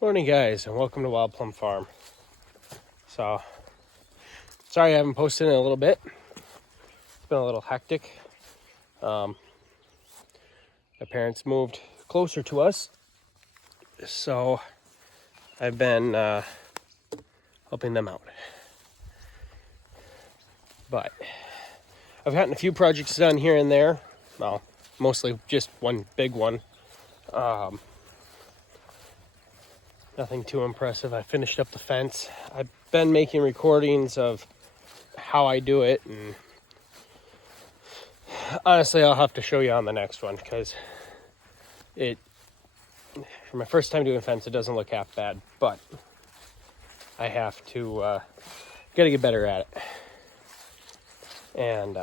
Morning guys, and welcome to Wild Plum Farm. So, sorry I haven't posted in a little bit. It's been a little hectic. My parents moved closer to us, so I've been helping them out. But I've gotten a few projects done here and there. Well, mostly just one big one. Nothing too impressive. I finished up the fence. I've been making recordings of how I do it, and honestly I'll have to show you on the next one, because for my first time doing fence, it doesn't look half bad, but I have to gotta get better at it. And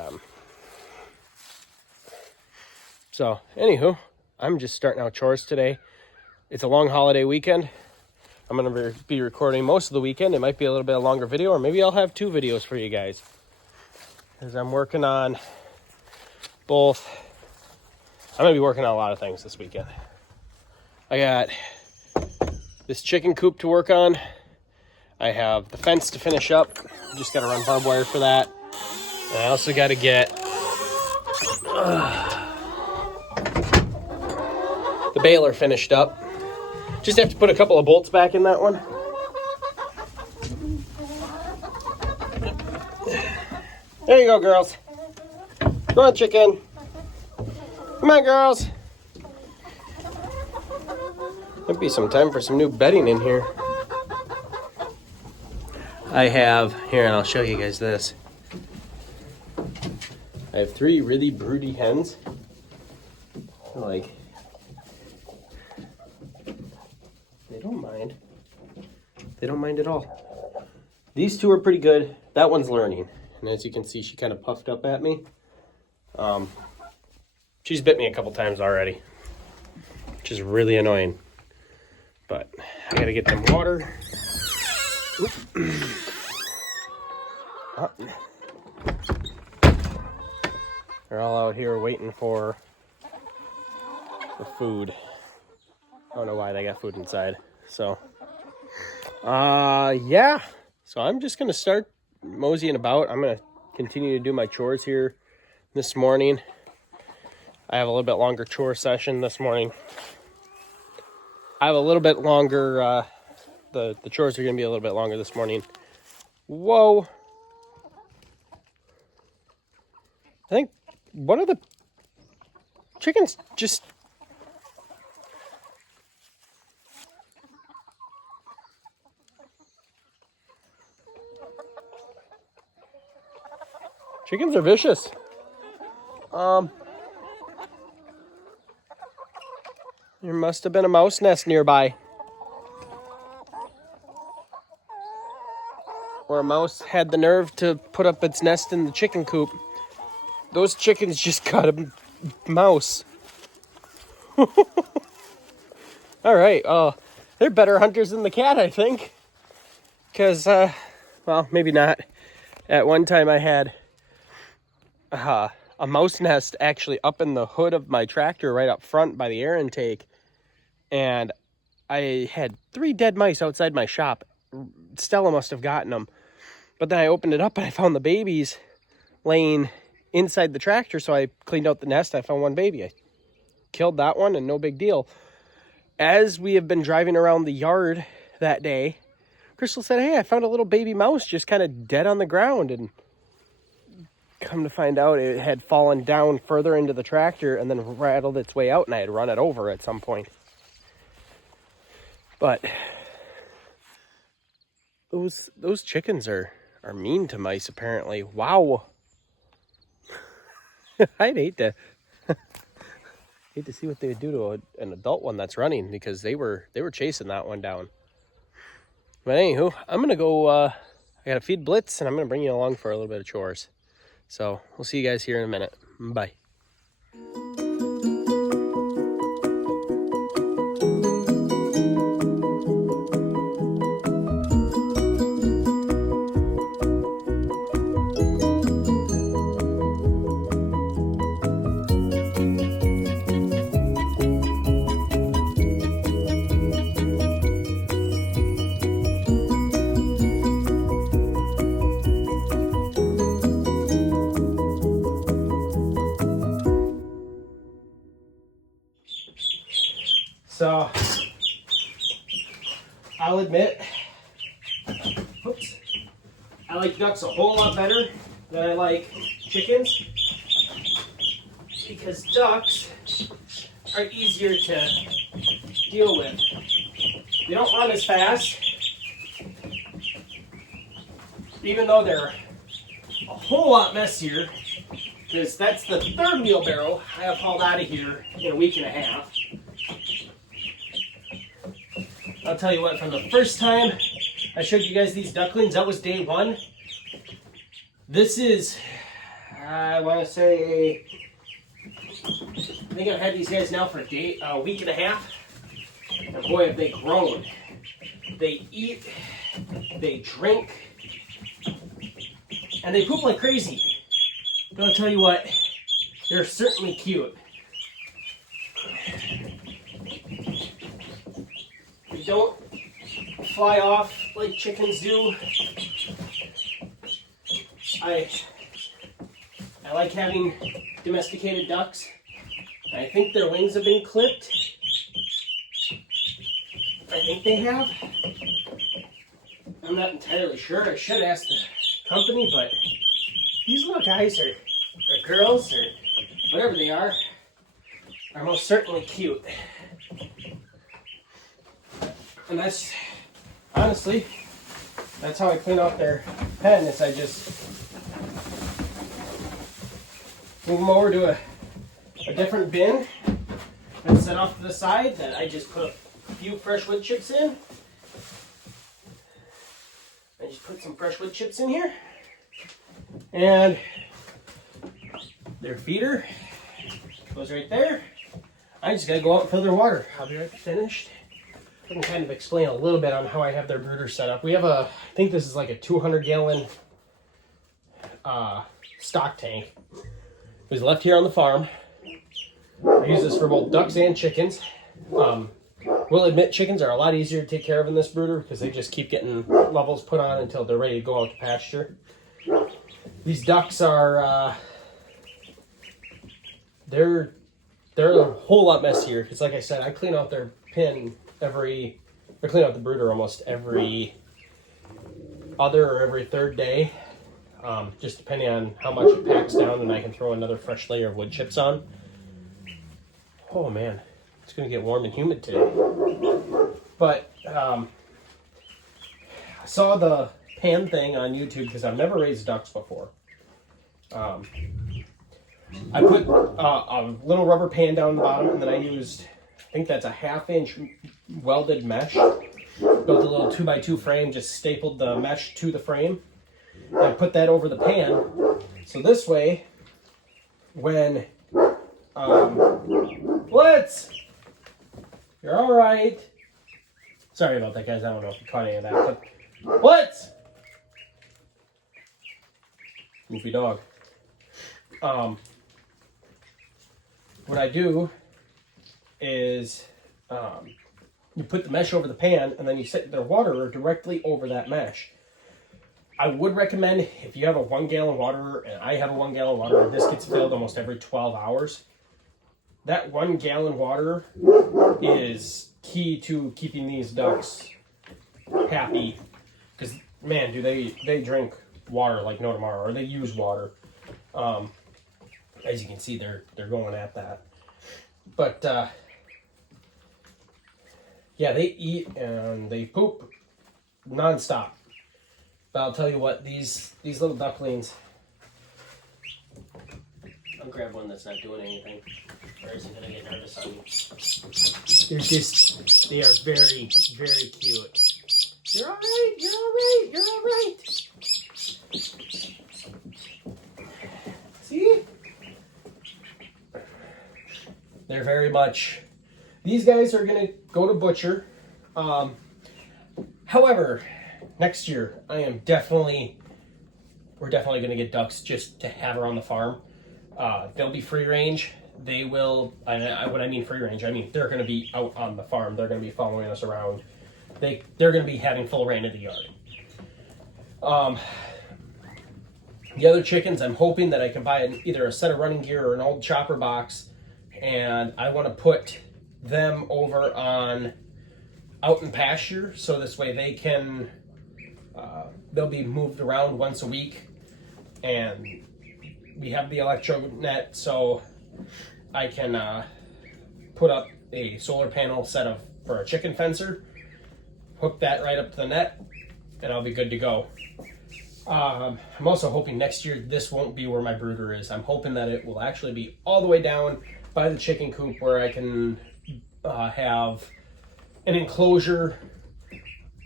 so anywho, I'm just starting out chores today. It's a long holiday weekend. I'm going to be recording most of the weekend. It might be a little bit longer video, or maybe I'll have 2 videos for you guys, because I'm working on both. I'm going to be working on a lot of things this weekend. I got this chicken coop to work on. I have the fence to finish up. Just got to run barbed wire for that. And I also got to get the baler finished up. Just have to put a couple of bolts back in that one. There you go, girls. Come on, chicken. Come on, girls. Might be some time for some new bedding in here. I have, here, and I'll show you guys this. I have 3 really broody hens. They don't mind at all. These 2 are pretty good. That one's learning. And as you can see, she kind of puffed up at me. She's bit me a couple times already, which is really annoying. But I gotta get them water. They're all out here waiting for the food. I don't know why they got food inside. So, yeah. So I'm just going to start moseying about. I'm going to continue to do my chores here this morning. I have a little bit longer chore session this morning. I have a little bit longer, the chores are going to be a little bit longer this morning. Whoa. I think one of the chickens just... Chickens are vicious. There must have been a mouse nest nearby. Or a mouse had the nerve to put up its nest in the chicken coop. Those chickens just got a mouse. All right. They're better hunters than the cat, I think. Because, well, maybe not. At one time I had a mouse nest actually up in the hood of my tractor right up front by the air intake. And I had 3 dead mice outside my shop. Stella must have gotten them. But then I opened it up and I found the babies laying inside the tractor. So I cleaned out the nest. I found 1 baby. I killed that one and no big deal. As we have been driving around the yard that day, Crystal said, "Hey, I found a little baby mouse just kind of dead on the ground." And come to find out, it had fallen down further into the tractor and then rattled its way out, and I had run it over at some point. But those chickens are mean to mice, apparently. Wow. I'd hate to see what they would do to an adult one that's running, because they were chasing that one down. But anywho, I'm gonna go. I gotta feed Blitz, and I'm gonna bring you along for a little bit of chores. So we'll see you guys here in a minute. Bye. So I'll admit, oops, I like ducks a whole lot better than I like chickens, because ducks are easier to deal with. They don't run as fast, even though they're a whole lot messier, because that's the third wheelbarrow I have hauled out of here in a week and a half. I'll tell you what, from the first time I showed you guys these ducklings, that was day one. This is, I want to say, I think I've had these guys now for a week and a half. And boy, have they grown. They eat, they drink, and they poop like crazy. But I'll tell you what, they're certainly cute. They don't fly off like chickens do. I like having domesticated ducks. I think their wings have been clipped. I think they have. I'm not entirely sure. I should ask the company, but these little guys or girls or whatever they are most certainly cute. And that's, honestly, that's how I clean out their pen, is I just move them over to a different bin and set off to the side that I just put a few fresh wood chips in. I just put some fresh wood chips in here. And their feeder goes right there. I just gotta go out and fill their water. I'll be right finished. I can kind of explain a little bit on how I have their brooder set up. We have I think this is like a 200-gallon stock tank. It was left here on the farm. I use this for both ducks and chickens. We'll admit chickens are a lot easier to take care of in this brooder because they just keep getting levels put on until they're ready to go out to pasture. These ducks are, they're a whole lot messier because, like I said, I clean out their pen I clean out the brooder almost every other or every third day, just depending on how much it packs down, and I can throw another fresh layer of wood chips on. Oh man, it's gonna get warm and humid today. But I saw the pan thing on YouTube because I've never raised ducks before. I put a little rubber pan down the bottom, and then I used, I think that's a 1/2-inch welded mesh. Built a little 2x2 frame, just stapled the mesh to the frame. And I put that over the pan. So this way, when, Blitz! You're all right. Sorry about that, guys. I don't know if you caught any of that, but Blitz! Goofy dog. What I do is you put the mesh over the pan, and then you set their water directly over that mesh. I would recommend, if you have a 1-gallon waterer, and I have a 1-gallon waterer, this gets filled almost every 12 hours. That 1-gallon waterer is key to keeping these ducks happy. Because, man, do they drink water like no tomorrow, or they use water. As you can see, they're going at that. But, yeah, they eat and they poop nonstop. But I'll tell you what, these little ducklings, I'll grab one that's not doing anything, or is it gonna get nervous on you? They are very, very cute. You're all right, you're all right, you're all right. See? They're very much, these guys are gonna go to butcher. However, next year, we're definitely going to get ducks just to have around the farm. They'll be free range. They will, when I mean free range, I mean they're going to be out on the farm. They're going to be following us around. They're going to be having full reign of the yard. The other chickens, I'm hoping that I can buy either a set of running gear or an old chopper box, and I want to put them over on out in pasture, so this way they can they'll be moved around once a week, and we have the electro net, so I can put up a solar panel set of for a chicken fencer, hook that right up to the net, and I'll be good to go. I'm also hoping next year this won't be where my brooder is. I'm hoping that it will actually be all the way down by the chicken coop where I can have an enclosure,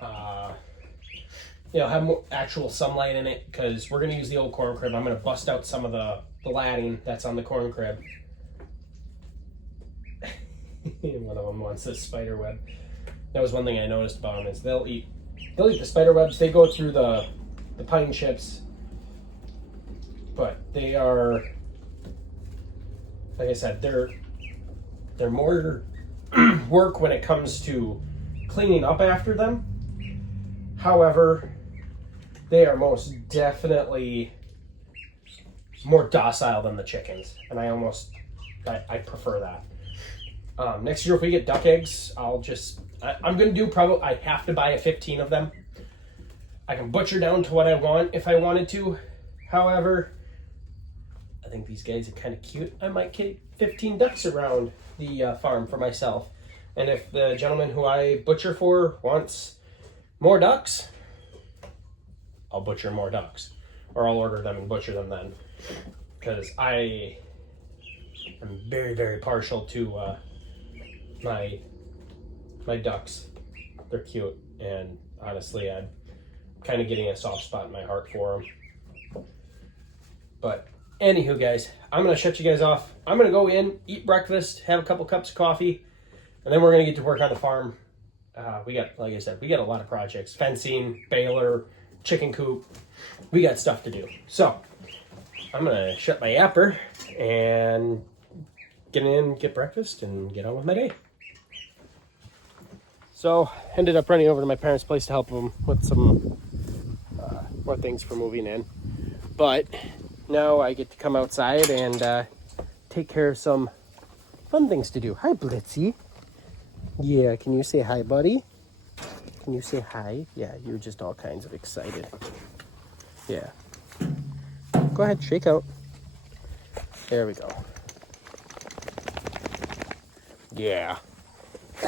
have more actual sunlight in it, because we're going to use the old corn crib. I'm going to bust out some of the latting that's on the corn crib. One of them wants this spider web. That was one thing I noticed about them, is they'll eat the spider webs. They go through the pine chips, but they are, like I said, they're more work when it comes to cleaning up after them. However, they are most definitely more docile than the chickens, and I prefer that. Next year, if we get duck eggs, I'm going to do probably, I have to buy 15 of them. I can butcher down to what I want if I wanted to. However, I think these guys are kind of cute. I might keep 15 ducks around the farm for myself. And if the gentleman who I butcher for wants more ducks, I'll butcher more ducks. Or I'll order them and butcher them then. Because I am very, very partial to my ducks. They're cute, and honestly, I'm kind of getting a soft spot in my heart for them. But anywho, guys, I'm gonna shut you guys off. I'm gonna go in, eat breakfast, have a couple cups of coffee, and then we're gonna get to work on the farm. We got, like I said, we got a lot of projects: fencing, baler, chicken coop. We got stuff to do. So I'm gonna shut my yapper and get in, get breakfast, and get on with my day. So ended up running over to my parents' place to help them with some more things for moving in. But now I get to come outside and take care of some fun things to do. Hi, Blitzy. Yeah, can you say hi, buddy? Can you say hi? Yeah, you're just all kinds of excited. Yeah. Go ahead, shake out. There we go. Yeah.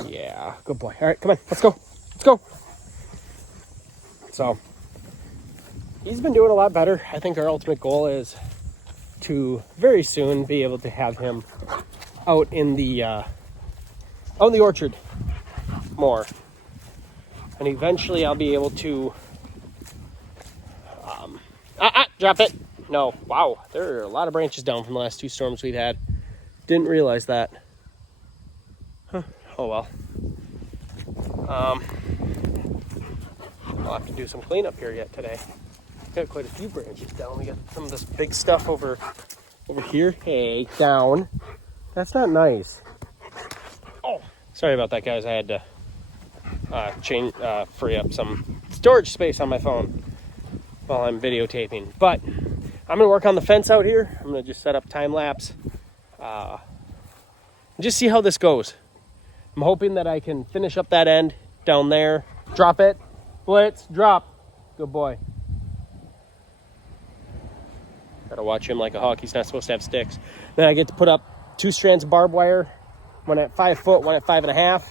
Yeah, good boy. All right, come on, let's go. Let's go. So, he's been doing a lot better. I think our ultimate goal is to very soon be able to have him out in the orchard more. And eventually I'll be able to drop it. No, wow, there are a lot of branches down from the last 2 storms we've had. Didn't realize that. Huh. Oh well. I'll have to do some cleanup here yet today. Got quite a few branches down. We got some of this big stuff over here. Hey, down. That's not nice. Oh, sorry about that, guys. I had to free up some storage space on my phone while I'm videotaping. But I'm gonna work on the fence out here. I'm gonna just set up time lapse. Just see how this goes. I'm hoping that I can finish up that end down there. Drop it. Blitz, drop. Good boy. Gotta watch him like a hawk. He's not supposed to have sticks. Then I get to put up 2 strands of barbed wire, one at 5 foot, one at 5.5,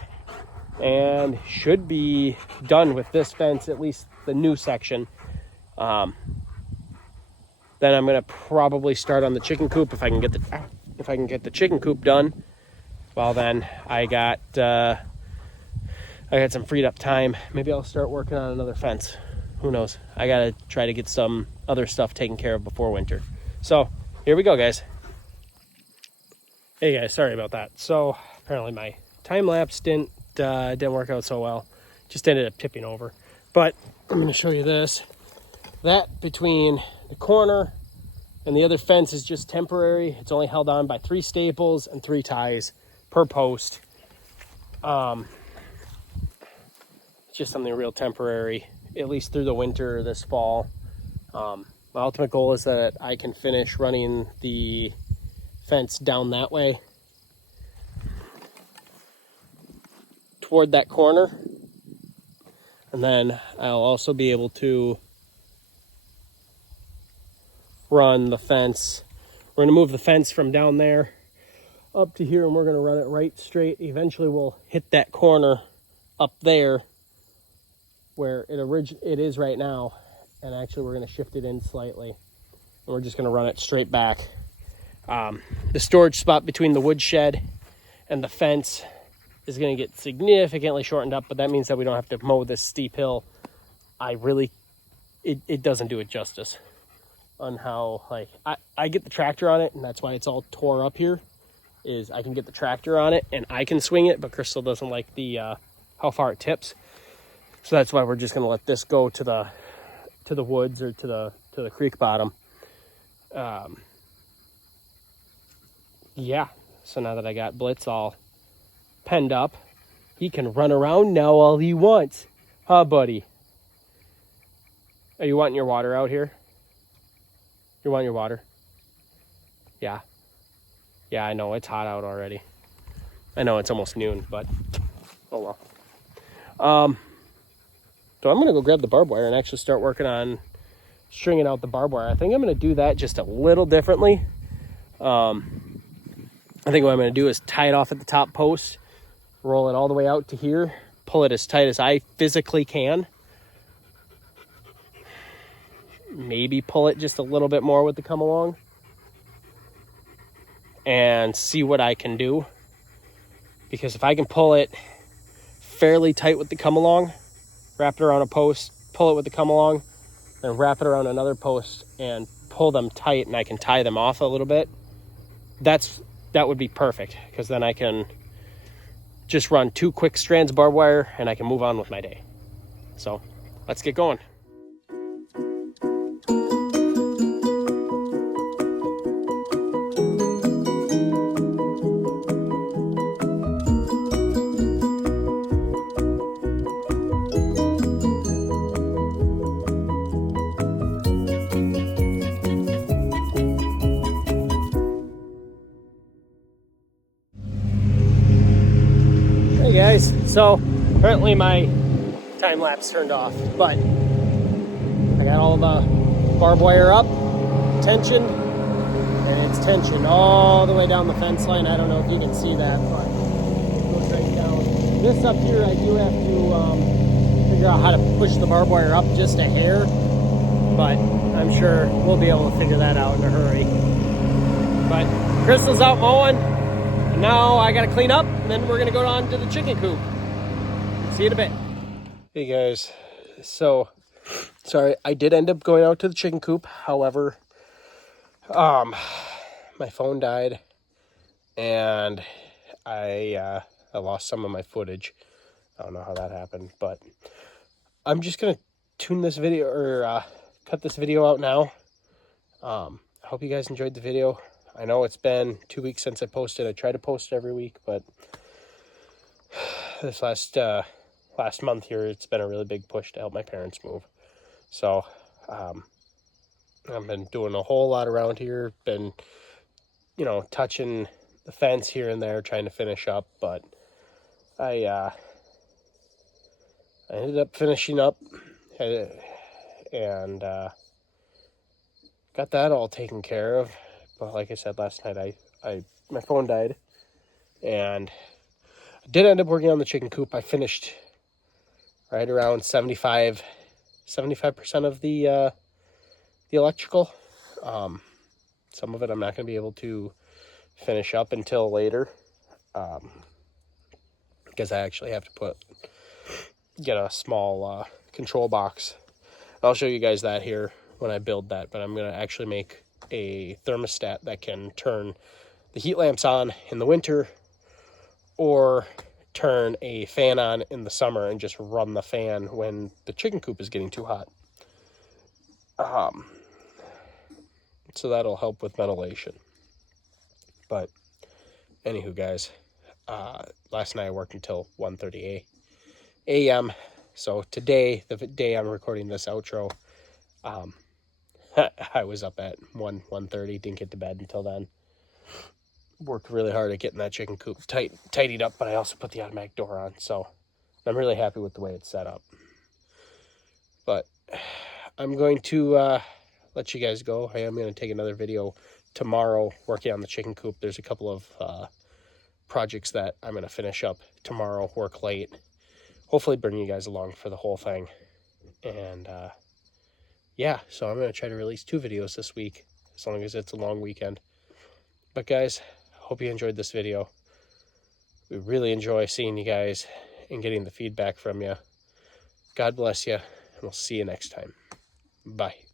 and should be done with this fence, at least the new section. Then I'm gonna probably start on the chicken coop if I can get the chicken coop done. Well, then I got some freed up time. Maybe I'll start working on another fence. Who knows? I gotta try to get some other stuff taken care of before winter. So here we go, guys. Hey guys, sorry about that. So apparently my time lapse didn't work out so well. Just ended up tipping over. But I'm gonna show you this. That between the corner and the other fence is just temporary. It's only held on by 3 staples and 3 ties per post. It's just something real temporary, at least through the winter this fall. My ultimate goal is that I can finish running the fence down that way. toward that corner. And then I'll also be able to run the fence. We're going to move the fence from down there up to here, and we're going to run it right straight. Eventually we'll hit that corner up there where it is right now, and actually we're going to shift it in slightly, and we're just going to run it straight back. The storage spot between the woodshed and the fence is going to get significantly shortened up, but that means that we don't have to mow this steep hill. It doesn't do it justice on how, like, I get the tractor on it, and that's why it's all tore up here, is I can get the tractor on it and I can swing it, but Crystal doesn't like the how far it tips. So that's why we're just going to let this go to the woods or to the creek bottom. Yeah, so now that I got Blitz all penned up, he can run around now all he wants. Huh, buddy? Are you wanting your water out here? You want your water? Yeah. Yeah, I know, it's hot out already. I know it's almost noon, but oh well. So I'm going to go grab the barbed wire and actually start working on stringing out the barbed wire. I think I'm going to do that just a little differently. I think what I'm going to do is tie it off at the top post, roll it all the way out to here, pull it as tight as I physically can. Maybe pull it just a little bit more with the come along and see what I can do. Because if I can pull it fairly tight with the come along, wrap it around a post, pull it with the come along, then wrap it around another post and pull them tight, and I can tie them off a little bit, that would be perfect, because then I can just run 2 quick strands of barbed wire and I can move on with my day. So let's get going. Hey guys, so apparently my time lapse turned off, but I got all the barbed wire up, tensioned, and it's tensioned all the way down the fence line. I don't know if you can see that, but it goes right down. This up here, I do have to figure out how to push the barbed wire up just a hair, but I'm sure we'll be able to figure that out in a hurry. But Crystal's out mowing, and now I gotta clean up, and then we're gonna go on to the chicken coop. See you in a bit. Hey guys, so sorry, I did end up going out to the chicken coop. However, my phone died, and I lost some of my footage. I don't know how that happened, but I'm just gonna tune this video, or cut this video out now. I hope you guys enjoyed the video. I know it's been 2 weeks since I posted. I try to post every week, but this last month here, it's been a really big push to help my parents move. So I've been doing a whole lot around here, been, touching the fence here and there, trying to finish up, but I ended up finishing up and got that all taken care of. But like I said last night, my phone died, and I did end up working on the chicken coop. I finished right around 75% of the electrical. Some of it I'm not going to be able to finish up until later, because I actually have to get a small control box. I'll show you guys that here when I build that, but I'm going to actually make a thermostat that can turn the heat lamps on in the winter, or turn a fan on in the summer and just run the fan when the chicken coop is getting too hot. So that'll help with ventilation. But anywho, guys, last night I worked until 1:30 a.m. So today, the day I'm recording this outro, I was up at 1:30, didn't get to bed until then. Worked really hard at getting that chicken coop tidied up, but I also put the automatic door on. So I'm really happy with the way it's set up. But I'm going to let you guys go. I am going to take another video tomorrow working on the chicken coop. There's a couple of projects that I'm going to finish up tomorrow, work late. Hopefully bring you guys along for the whole thing. And yeah, so I'm going to try to release 2 videos this week, as long as it's a long weekend. But guys, hope you enjoyed this video. We really enjoy seeing you guys and getting the feedback from you. God bless you, and we'll see you next time. Bye.